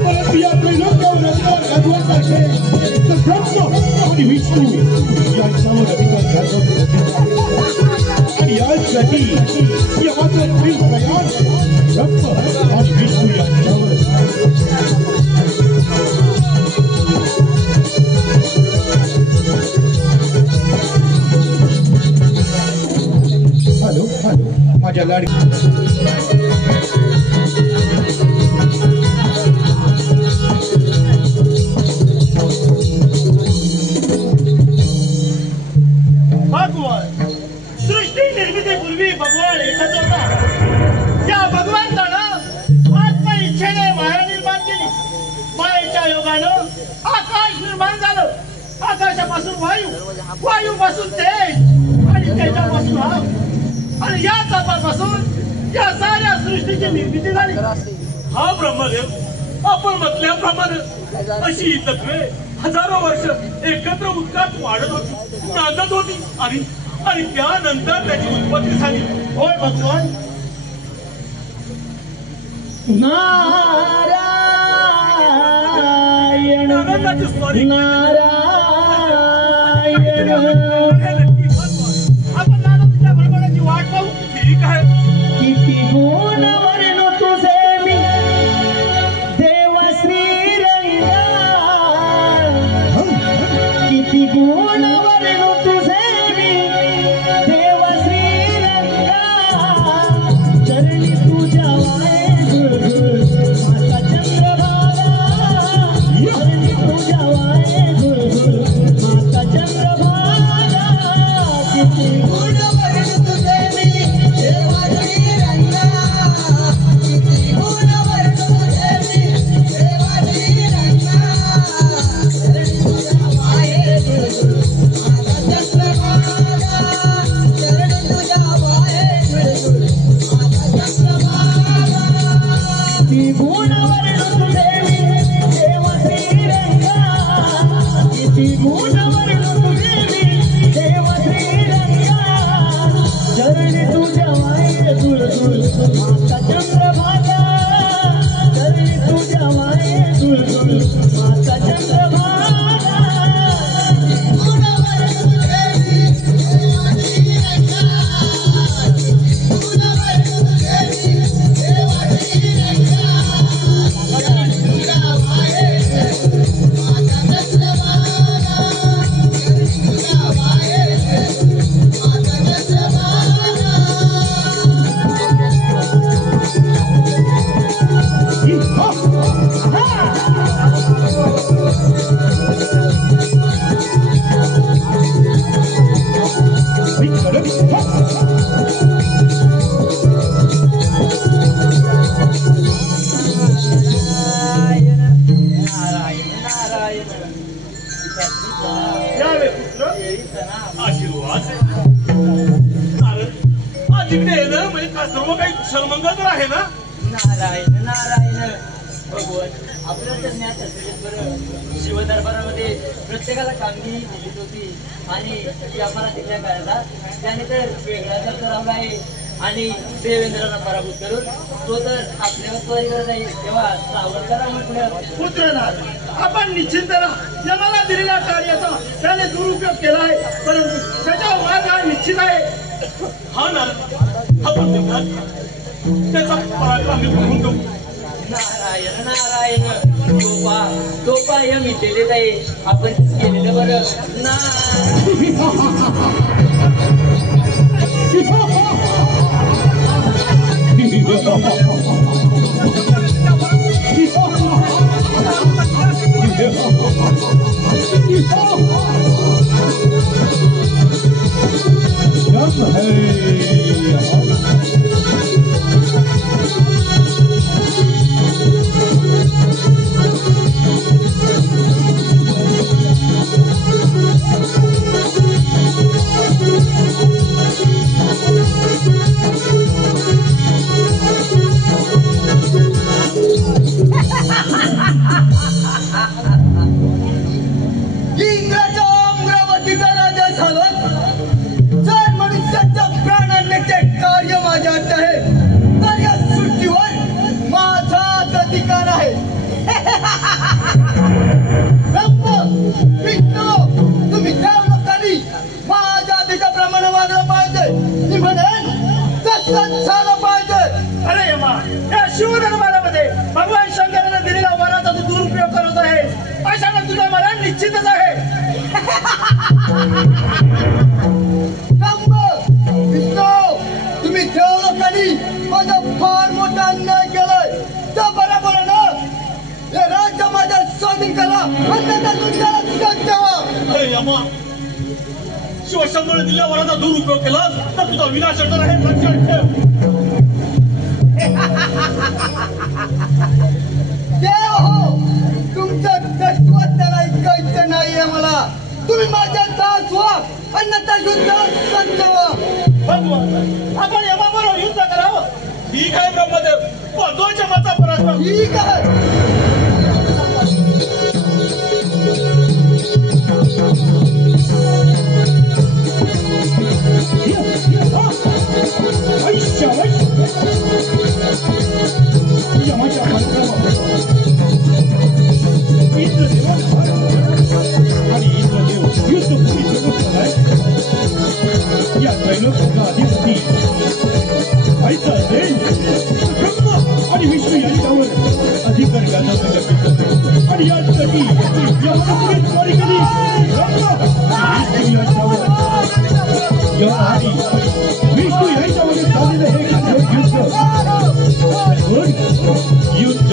परंतु या त्रैलोक्यावर अधिकार गाजवण्यासारखे तर ब्रह्म आणि विष्णू यांच्यावर अधिकार गाजवतो. आणि यासाठी यमाचं प्रेम प्रयाण ब्रह्म आणि विष्णू यांच्यावर. हॅलो हॅलो माझ्या लाडकी भगवान सृष्टी निर्मितीपूर्वी भगवान एकच होता. त्या भगवंतानं आत्म इच्छेने माया निर्माण केली. मायेच्या योगानं आकाश निर्माण झालं. आकाशापासून वायू, वायूपासून तेज आणि तेजापासून हवा आणि या तपापासून या साऱ्या सृष्टीची निर्मिती झाली. हा ब्रह्मदेव आपण म्हटल्याप्रमाणे अशी ही तत्वे हजारो वर्ष एकत्र उत्कात वाढत होती, नांदत होती आणि त्यानंतर त्याची उत्पत्ती झाली. होय भगवान. आनंदाची स्वारी आपण नारदाच्या बळबळाची वाट पाहू. ठीक आहे. किती गुण वर्णू तुझे मी देव श्रीरंगा, किती गुण वर्णू तुझे मी देव श्रीरंगा, चरणी तुझ्या वाळे गुळगुळ माता चंद्रभागा, चरणी तुझ्या वाळे गुळगुळ माता चंद्रभागा, किती गुण वर्णू तुझे मी देव श्रीरंगा, किती गुण वर्णू तुझे मी देव श्रीरंगा, चरणी तुझ्या वाळे गुळगुळ माता चंद्रभागा, चरणी तुझ्या वाळे गुळगुळ माता चंद्रभागा, किती गुण वर्णू तुझे मी देव श्रीरंगा, किती गुण वर्णू तुझे मी देव श्रीरंगा, चरणी तुझ्या वाळे गुळगुळ माता चंद्रभागा, चरणी तुझ्या वाळे गुळगुळ माता चंद्रभागा, गुण वर्णू तुझे मी देव श्रीरंगा, गुण वर्णू तुझे मी देव श्रीरंगा, चरणी तुझ्या वाळे गुळगुळ माता चंद्रभागा, चरणी तुझ्या वाळे गुळगुळ माता चंद्रभागा. यावे पुत्र. आशीर्वाद. नारद, आज इकडे येणं म्हणजे का सर्व काही कुशलमंगल तर आहे ना? नारायण नारायण. भगवान आपल्या ज्ञात असेल बरं, शिवदरबारामध्ये प्रत्येकाला कामगिरी दिलीच होती आणि या परातीतल्या काळाला त्याने तर वेगळा दर्जा लावला आहे आणि देवेंद्राला पराभूत करून तो तर आपल्यावर स्वारी करत आहे. तेव्हा सावरकरा म्हटलं, पुत्रनाथ, आपण निश्चित जगाला दिलेल्या कार्याचा त्याने दुरुपयोग केला आहे, परंतु त्याचा मार्ग हा निश्चित आहे. हा नारद, आपण त्याचा पराक्रम आम्ही बघून जाऊ. नारायण नारायण. तोपा या मिटेलेत आहे. आपण केलेलं बरं ना. लोकांनी माझा फार मोठा अन्याय केलाय. त्या बरोबर आहे ना, हे राज्य माझ्या स्वाधीन करा आणि त्याला सत्य ठेवा. अरे यमा, शिवशंभर दिल्या वराचा दुरुपयोग केला तर तुझा विनाश होणार आहे, लक्षात ठेव. देव हो, तुमचं तत्वज्ञान ऐकायचं नाहीये मला. तुम्ही माझ्या दास व्हा आणि त्या युद्धात सज्ज व्हा. भगवान, आपण यमाबरोबर युद्ध करावं. ठीक आहे ब्रह्मदेव, पदोच्या माता पराक्रम. ठीक आहे. यमाच्या आणि इंद्रदेव युद्ध पूर्वी सुरू झालाय. या त्रैलोक्याचा अधिपती व्हायचा असेल ब्रह्मा आणि विष्णू यांच्यावर अधिकार गाजवण्याचा आणि यासाठी यमापुढे स्वारी केली. ब्रह्मा विष्णू यांच्यावर आणि विष्णू यांच्यामध्ये झालेलं हे युद्ध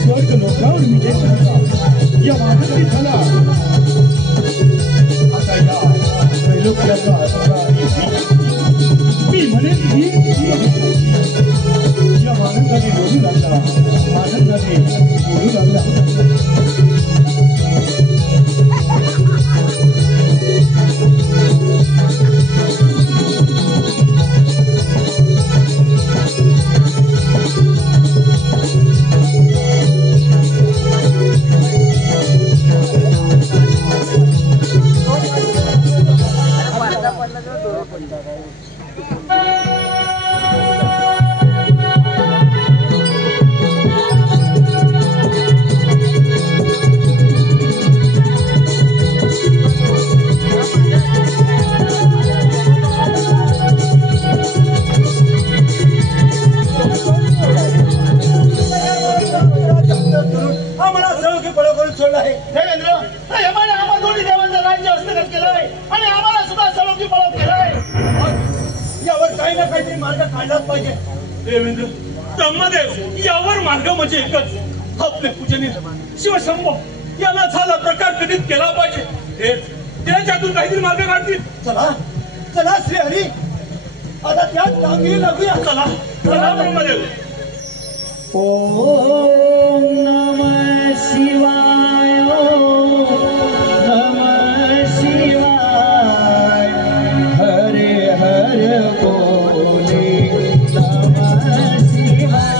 स्वर्ग लोकांवर विजय झाला. या मानवी झाला. आता या त्रैलोक्याचा मी म्हणेन की या आनंदाने बोलू लागला. आनंदाने बोलू लागला. देवेंद्र, ब्रह्मदेव यावर मार्ग म्हणजे एकच. आपले पूजनीय शिवशंभो याला झाला प्रकार कधीच केला पाहिजे. त्याच्यातून काहीतरी मार्ग काढतील. चला चला श्री हरी, आता त्यात कामगिरी लागूया. चला चला ब्रह्मदेव. ओम नमः शिवाय. ओम नमः शिवाय. हरे हरे बोले नमः शिवाय.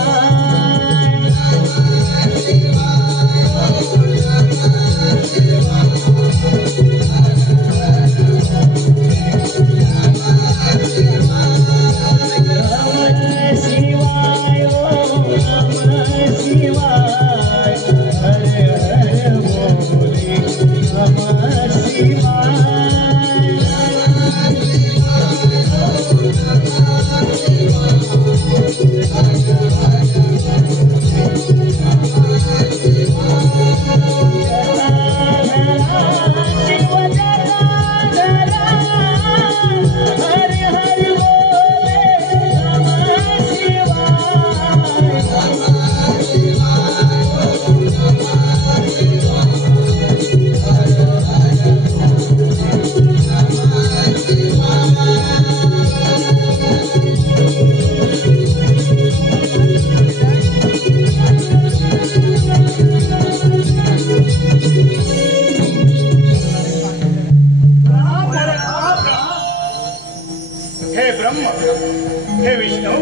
ब्रह्म, हे विष्णू,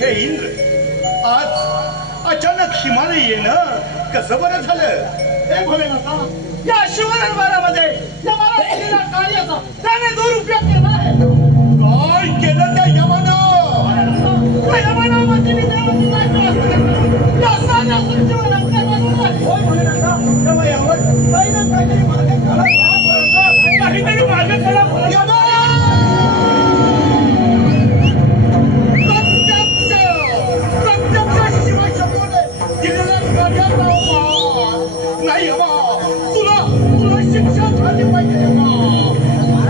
हे इंद्र, आज अचानक हिमालय येणं कसं बरं झालं? हे भोलेनाथा, या शिवदरबारामध्ये या मला केलेल्या कार्याचा त्याने दुरुपयोग केला आहे. काय केलं त्या यमानं? त्या यमानामध्ये मी देवतेचा त्रास केला. या साऱ्या सृष्टीवर अंतर बनवला आहे. होय भोलेनाथा, तेव्हा यावर काही ना काहीतरी मार्ग काढा. काहीतरी मार्ग काढा. यमा! प्रत्यक्ष शिवशंभूने दिलेल्या कार्याचा उपहार. नाही यमा, तुला शिक्षा झाली पाहिजे यमा.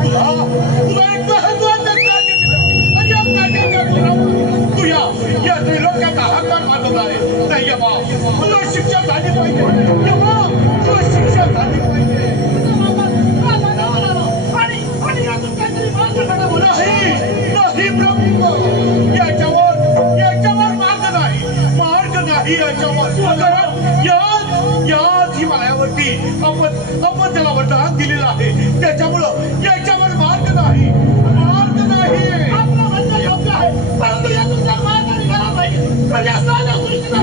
तुला एक महत्वाचं कार्य दिलं आणि या कार्याच्या जोरावर तू या त्रिलोक्याचा हाकार मारत आहे. नाही यमा, तुला शिक्षा झाली पाहिजे यमा, तुला शिक्षा झाली पाहिजे. आणि यातून काहीतरी मार्ग काढा बोला. नाही ब्रह्म, याच्यावर मार्ग नाही याच्यावर. याच हिमालयावरती आपण त्याला वरदान दिलेलं आहे, त्याच्यामुळं याच्यावर मार्ग नाही. आपलं म्हणणं योग्य आहे, परंतु यातून जर मार्ग निघाला पाहिजे तर या साऱ्या सृष्टीचा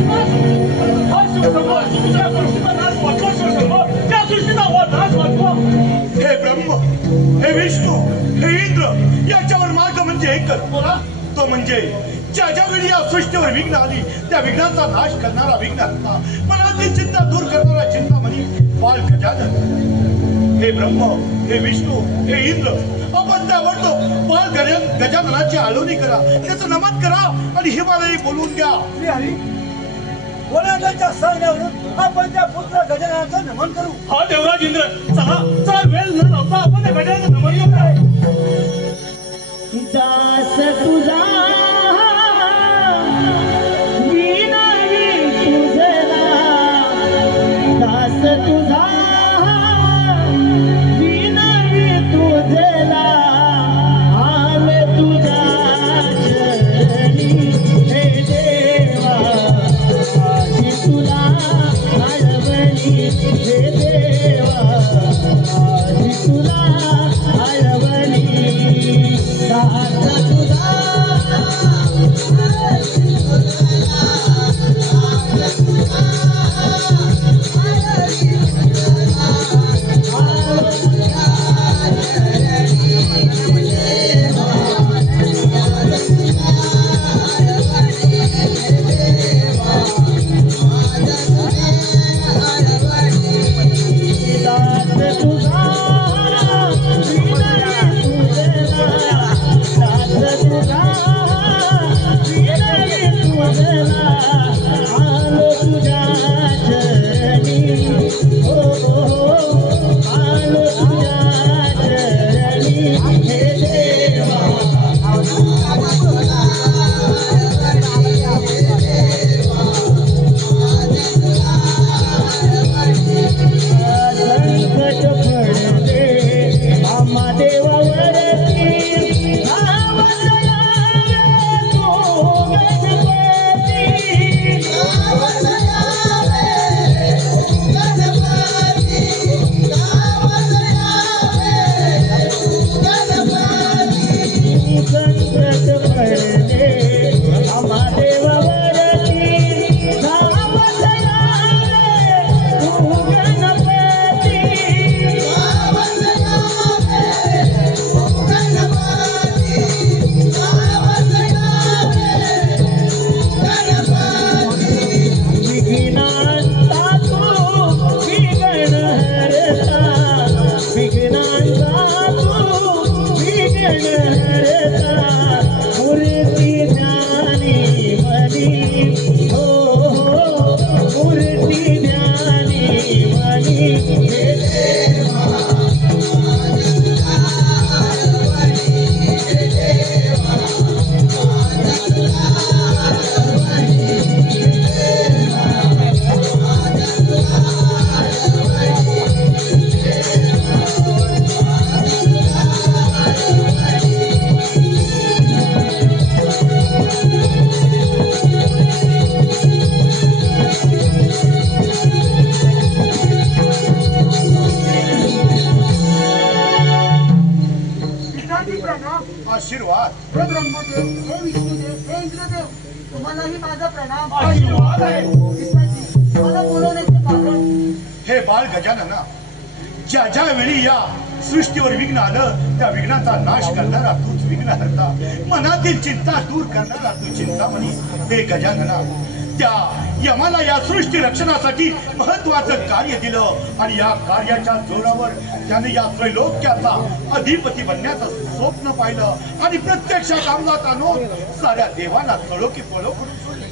त्या सृष्टीचा नाश वाचवा. हे ब्रह्म, हे विष्णू, हे इंद्र, याच्यावर मार्ग म्हणजे एकच बोला, तो म्हणजे ज्या वेळी या सृष्टीवर विघ्न आली त्या विघ्नाचा नाश करणारा विघ्नहर्ता, मनातील चिंता दूर करणारा चिंतामणी बाल गजानन. हे ब्रह्म, हे विष्णू, हे इंद्र, आपण त्यावरतो बाल गजाननाची आळवणी करा, त्याचं नमन करा आणि हिमालयी बोलून द्या. भोलेनाथांच्या सांगण्यावरून आपण त्या पुत्र गजाननाचं नमन करू. हा देवराज इंद्र, चला वेळ न लावता आपण त्या गजाननाचं नमन करू. दास तुझा विनावी तुझला, दास तुझा विनावी तुझला, आले तुझ्या चरणी हे देवा, आजी तुला आळवणी हे देवा, आजी तुला आशीर्वाद. हे ब्रह्मदेव, हे विष्णुदेव, हे इंद्रदेव, तुम्हालाही माझा प्रणाम. आशीर्वाद आहे. पिताजी, मला बोलवण्याचे कारण हे बाळ गजानना, ज्या ज्या वेळी या सृष्टीवर विघ्न आलं त्या विघ्नाचा नाश करणारा तूच विघ्नहर्ता, मनातील चिंता दूर करणारा तू चिंतामणी. हे गजानना, त्या यमाला या सृष्टी रक्षणासाठी महत्वाचं कार्य दिलं आणि या कार्याच्या जोरावर त्याने या त्रैलोक्याचा अधिपती बनण्याचं स्वप्न पाहिलं आणि प्रत्यक्षात अंगात आणून साऱ्या देवांना चळो की पळो करून सोडले.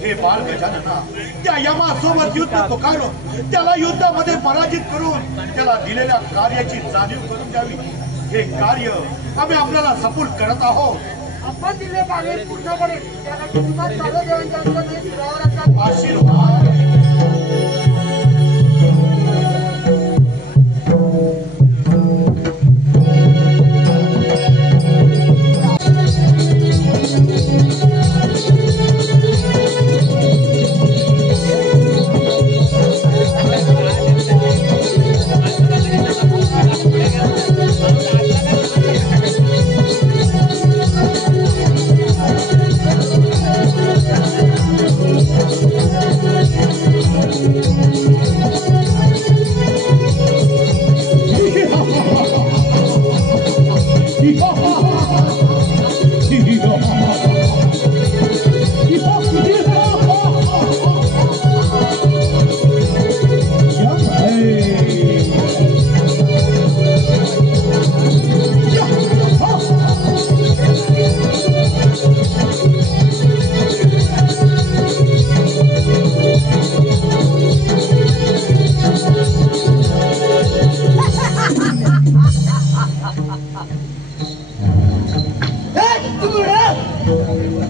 हे बाळ गजानना, त्या यमासोबत युद्ध पुकारून त्याला युद्धामध्ये पराजित करून त्याला दिलेल्या कार्याची जाणीव करून द्यावी. हे कार्य आम्ही आपल्याला सपूल करत आहोत. आपण दिले कार्य पूर्ण करेल. त्यासाठी तुम्हाला सर्व देवांच्या अंगाने फिरावं लागतात. आशीर्वाद.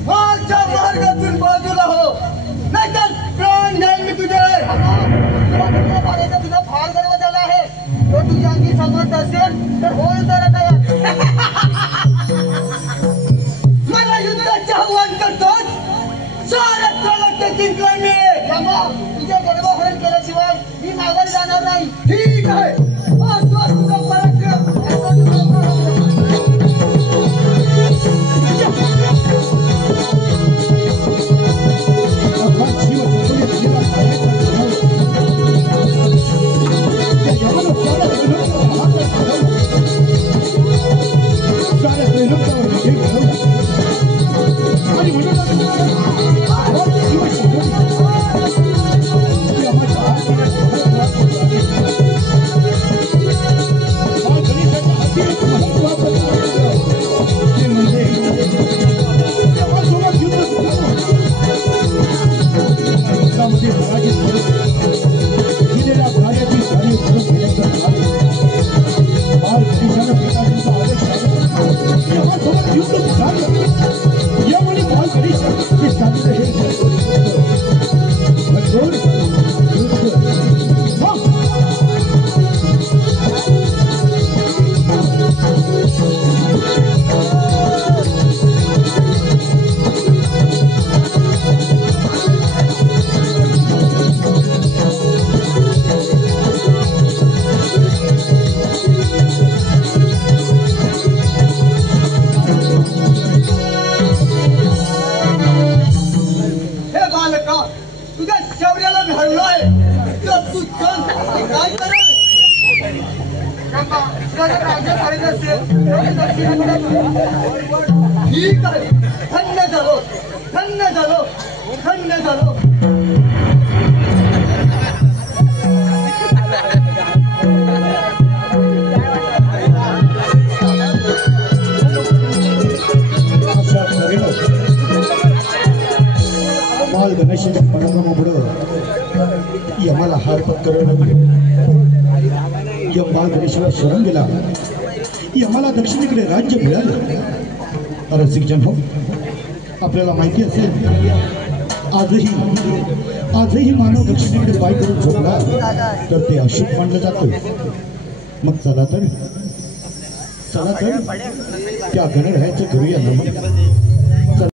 माझ्या मार्गातून बाजूला हो, नाहीतर प्राण जाईल मी तुझे. तुझा फार गर्व झाला आहे. तो तुझ्या अंगी समर्थ असेल तर होय जरा तयार. मला युद्धाचे आव्हान करतोस. साऱ्या त्रैलोक्य जिंकलोय मी. तुझ्या गर्वहरण केल्याशिवाय मी माघारी जाणार नाही. ठीक आहे, असो तुझा पराक्रम, असो तुझा पराक्रम. तुझ्या शौर्याला घडलोय तर तू चल, काय करेल? ठीक आहे, धन्य झालो, धन्य झालो, धन्य झालो. बाल गणेशाच्या पराक्रमामुळं यमाला हार पत्करवलं. यम बाल गणेशाला शरण गेला. यमाला दक्षिणेकडे राज्य मिळालं. रसिकजन हो, आपल्याला माहिती असेल आजही मानव दक्षिणेकडे पाय करून झोपला तर ते अशुभ मानलं जातं. मग चला तर त्या गणरायाचं करूया नमन.